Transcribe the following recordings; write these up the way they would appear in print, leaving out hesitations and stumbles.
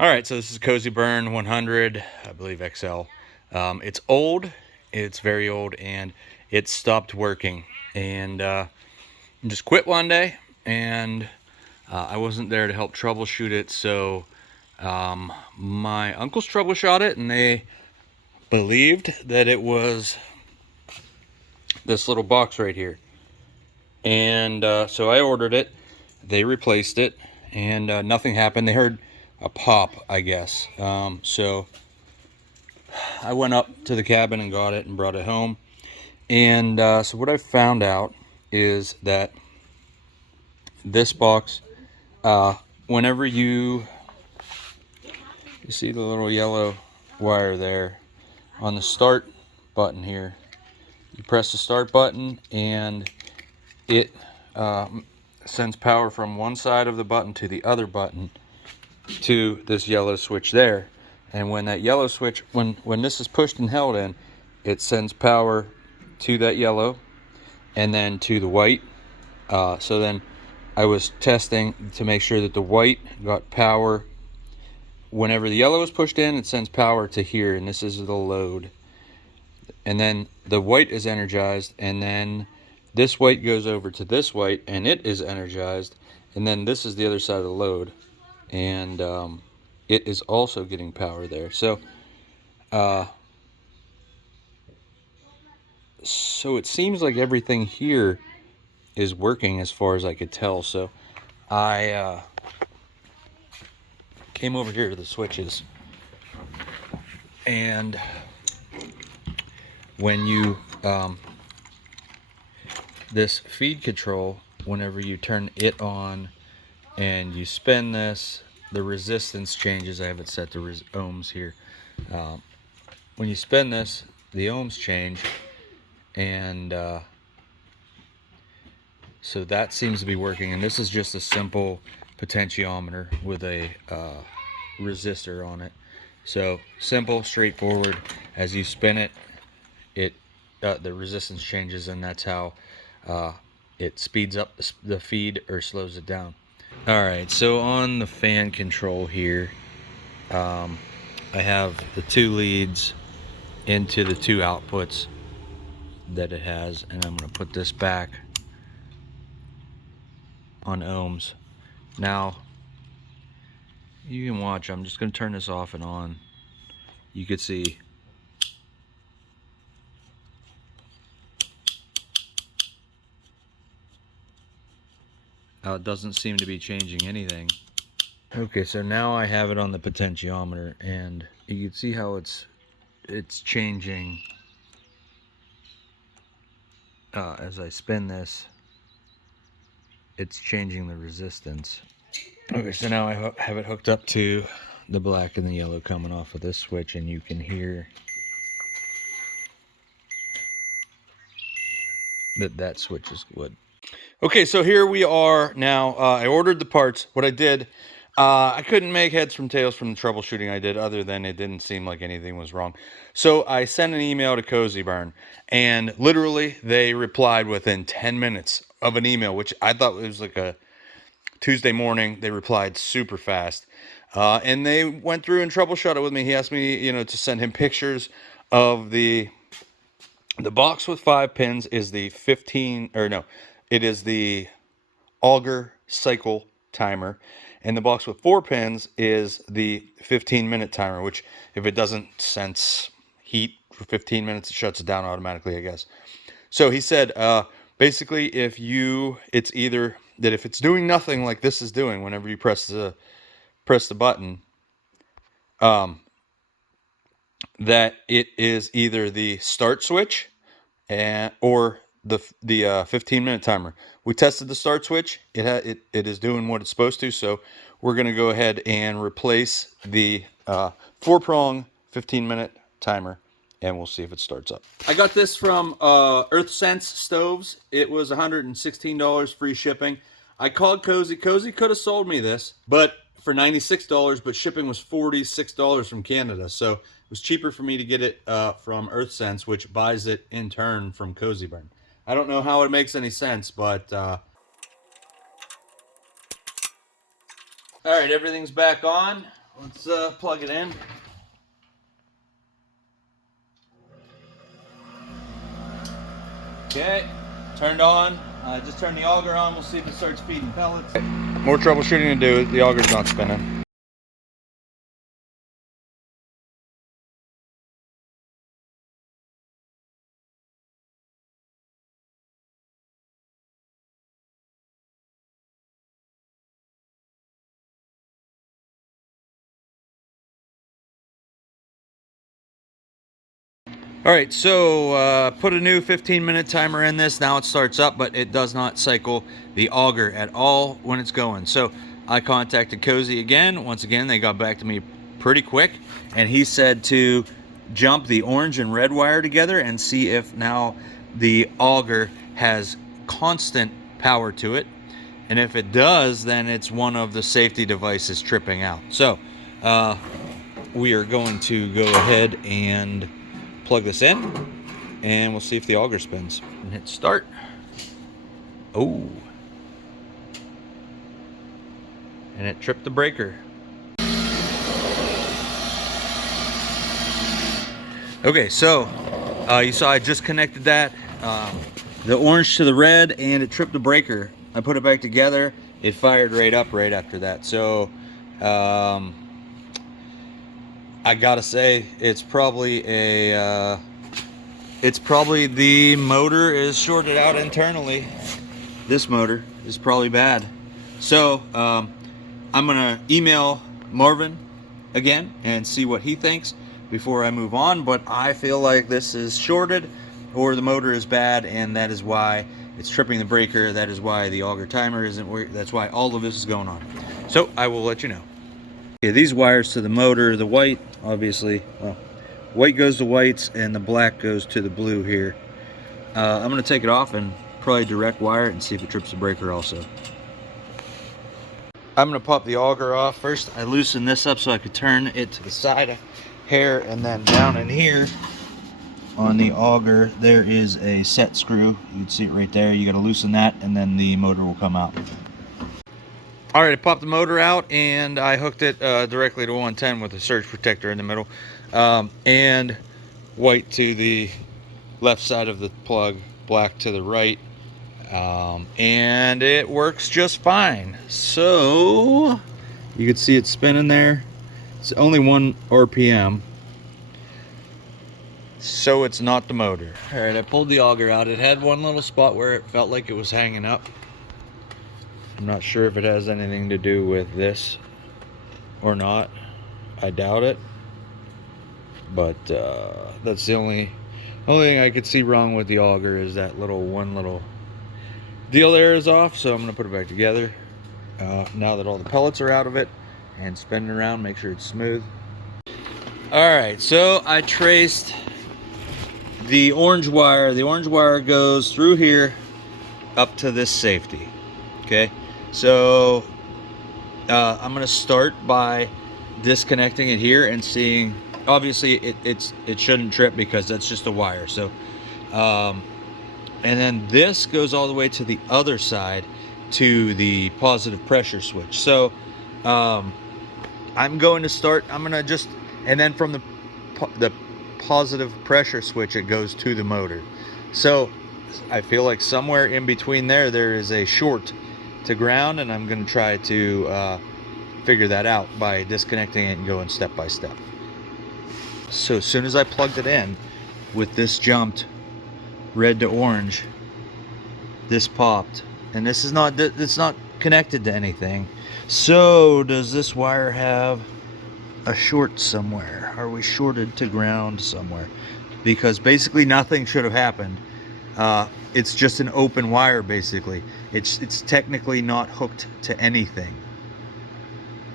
All right, so this is Kozi Burn 100, I believe XL. It's old, it's very old, and it stopped working. And just quit one day, and I wasn't there to help troubleshoot it, so my uncles troubleshot it, and they believed that it was this little box right here. And so I ordered it, they replaced it, and nothing happened. They heard a pop, I guess. So I went up to the cabin and got it and brought it home. And so what I found out is that this box, whenever you see the little yellow wire there on the start button here, you press the start button and it sends power from one side of the button to the other button to this yellow switch there. And when that yellow switch, when this is pushed and held in, it sends power to that yellow and then to the white. So then I was testing to make sure that the white got power. Whenever the yellow is pushed in, it sends power to here, and this is the load. And then the white is energized, and then this white goes over to this white, and it is energized. And then this is the other side of the load, and it is also getting power there. So it seems like everything here is working as far as I could tell. So I came over here to the switches, and when you this feed control, whenever you turn it on and you spin this, the resistance changes. I have it set to ohms here. When you spin this, the ohms change, and so that seems to be working. And this is just a simple potentiometer with a resistor on it. So simple, straightforward. As you spin it, the resistance changes, and that's how it speeds up the feed or slows it down. All right, so on the fan control here, I have the two leads into the two outputs that it has, and I'm going to put this back on ohms. Now you can watch. I'm just going to turn this off and on. You could see how it doesn't seem to be changing anything. Okay, so now I have it on the potentiometer, and you can see how it's changing as I spin this. It's changing the resistance. Okay, so now I have it hooked up to the black and the yellow coming off of this switch, and you can hear that switch is good. Okay, so here we are now. I ordered the parts. What I did, I couldn't make heads from tails from the troubleshooting I did, other than it didn't seem like anything was wrong. So I sent an email to Kozi Burn, and literally they replied within 10 minutes of an email, which I thought was like a Tuesday morning. They replied super fast, and they went through and troubleshot it with me. He asked me, to send him pictures of the box with 5 pins is the 15, or no, it is the Auger cycle timer, and the box with 4 pins is the 15-minute timer, which if it doesn't sense heat for 15 minutes, it shuts it down automatically, I guess. So he said, basically, it's either that if it's doing nothing like this is doing whenever you press the button, that it is either the start switch or the 15-minute timer. We tested the start switch. It is doing what it's supposed to. So we're going to go ahead and replace the 4-prong 15-minute timer, and we'll see if it starts up. I got this from EarthSense Stoves. It was $116 free shipping. I called Kozi. Kozi could have sold me this, but for $96, but shipping was $46 from Canada. So it was cheaper for me to get it from EarthSense, which buys it in turn from Kozi Burn. I don't know how it makes any sense, but all right, everything's back on. let's plug it in. Okay, turned on. Just turn the auger on. We'll see if it starts feeding pellets. More troubleshooting to do. The auger's not spinning. All right, so put a new 15-minute timer in this. Now it starts up, but it does not cycle the auger at all when it's going. So I contacted Kozi again. Once again, they got back to me pretty quick, and he said to jump the orange and red wire together and see if now the auger has constant power to it. And if it does, then it's one of the safety devices tripping out. So we are going to go ahead and plug this in, and we'll see if the auger spins. And hit start. Oh, and it tripped the breaker. Okay, so you saw I just connected that, the orange to the red, and it tripped the breaker. I put it back together. It fired right up right after that. So I gotta say, it's probably the motor is shorted out internally. This motor is probably bad. So I'm gonna email Marvin again and see what he thinks before I move on. But I feel like this is shorted, or the motor is bad, and that is why it's tripping the breaker. That is why the auger timer isn't working. That's why all of this is going on. So I will let you know. Okay, these wires to the motor, the white, obviously, well, white goes to whites and the black goes to the blue here. I'm going to take it off and probably direct wire it and see if it trips the breaker also. I'm going to pop the auger off. First, I loosen this up so I could turn it to the side here, and then down in here on the auger, there is a set screw. You can see it right there. You got to loosen that, and then the motor will come out. All right, I popped the motor out, and I hooked it directly to 110 with a surge protector in the middle, and white to the left side of the plug, black to the right, and it works just fine. So you can see it spinning there. It's only 1 RPM, so it's not the motor. All right, I pulled the auger out. It had one little spot where it felt like it was hanging up. I'm not sure if it has anything to do with this or not. I doubt it. But that's the only thing I could see wrong with the auger is that one little deal there is off. So I'm going to put it back together now that all the pellets are out of it, and spin it around, make sure it's smooth. All right, so I traced the orange wire. The orange wire goes through here up to this safety. Okay, so I'm gonna start by disconnecting it here and seeing. Obviously, it shouldn't trip because that's just a wire. So, and then this goes all the way to the other side to the positive pressure switch. So, I'm going to start. I'm gonna just, and then from the positive pressure switch, it goes to the motor. So, I feel like somewhere in between there is a short to ground, and I'm going to try to figure that out by disconnecting it and going step by step. So as soon as I plugged it in with this jumped red to orange, this popped, and this is not, it's not connected to anything. So does this wire have a short somewhere? Are we shorted to ground somewhere? Because basically nothing should have happened. It's just an open wire basically. It's technically not hooked to anything,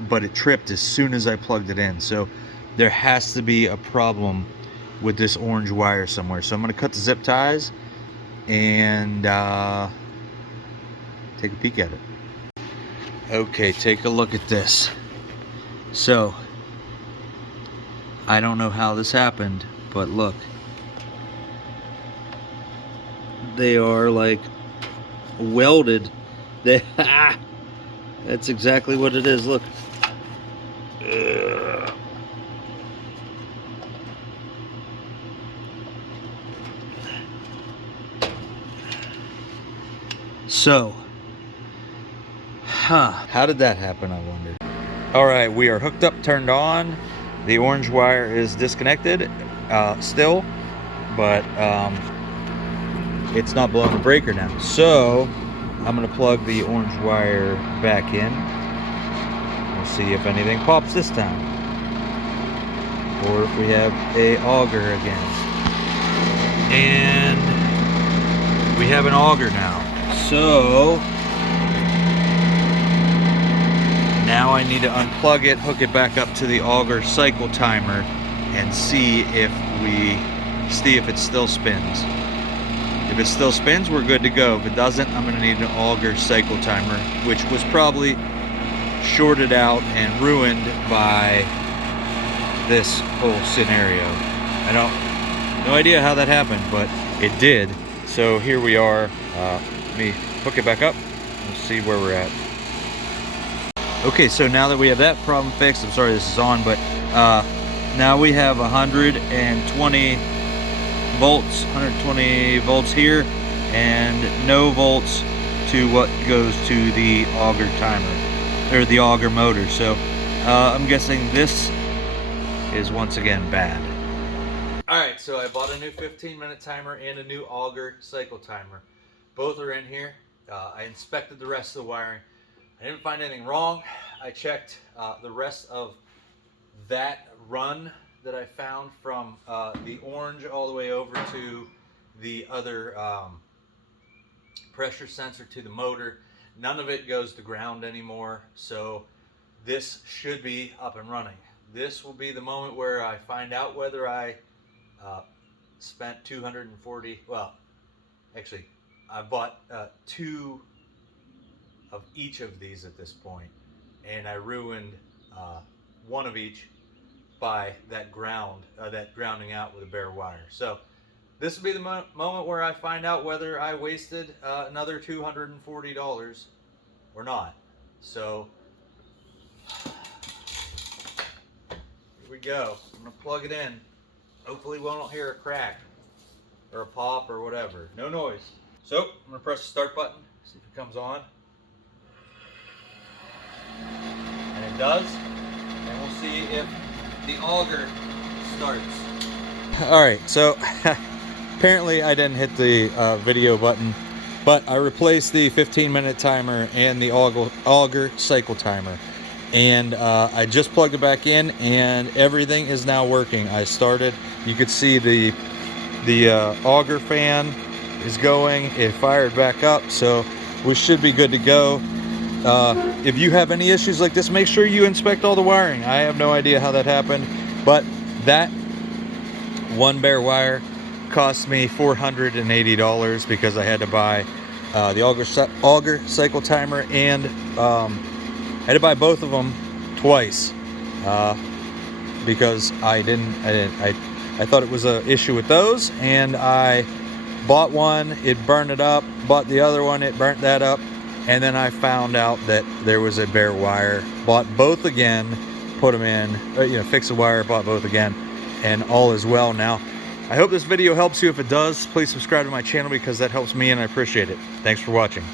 but it tripped as soon as I plugged it in. So there has to be a problem with this orange wire somewhere. So I'm going to cut the zip ties and take a peek at it. Okay, take a look at this. So I don't know how this happened, but look, they are like welded. That's exactly what it is. Look, So, how did that happen, I wonder? All right, we are hooked up, turned on. The orange wire is disconnected still, but it's not blowing the breaker now. So I'm gonna plug the orange wire back in. We'll see if anything pops this time, or if we have a auger again. And we have an auger now. So now I need to unplug it, hook it back up to the auger cycle timer, and see if it still spins. If it still spins, we're good to go. If it doesn't, I'm going to need an auger cycle timer, which was probably shorted out and ruined by this whole scenario. No idea how that happened, but it did. So here we are. Let me hook it back up and see where we're at. Okay, so now that we have that problem fixed, I'm sorry this is on, but now we have 120 volts here, and no volts to what goes to the auger timer, or the auger motor. So I'm guessing this is once again bad. Alright, so I bought a new 15-minute timer and a new auger cycle timer. Both are in here. I inspected the rest of the wiring. I didn't find anything wrong. I checked the rest of that run that I found from the orange all the way over to the other pressure sensor to the motor. None of it goes to ground anymore, so this should be up and running. This will be the moment where I find out whether I spent 240, well, actually, I bought 2 of each of these at this point, and I ruined one of each by that grounding out with a bare wire. So this will be the moment where I find out whether I wasted another $240 or not. So here we go. I'm gonna plug it in. Hopefully we won't hear a crack or a pop or whatever. No noise. So I'm gonna press the start button, see if it comes on. And it does. And we'll see if the auger starts. Alright, so apparently I didn't hit the video button, but I replaced the 15-minute timer and the auger cycle timer. And I just plugged it back in, and everything is now working. I started, you could see the auger fan is going. It fired back up, so we should be good to go. If you have any issues like this, make sure you inspect all the wiring. I have no idea how that happened, but that one bare wire cost me $480 because I had to buy the auger cycle timer, and I had to buy both of them twice because I thought it was an issue with those, and I bought one, it burned it up, bought the other one, it burnt that up, and then I found out that there was a bare wire, bought both again, put them in, fixed the wire, bought both again, and all is well now. I hope this video helps you. If it does, please subscribe to my channel because that helps me and I appreciate it. Thanks for watching.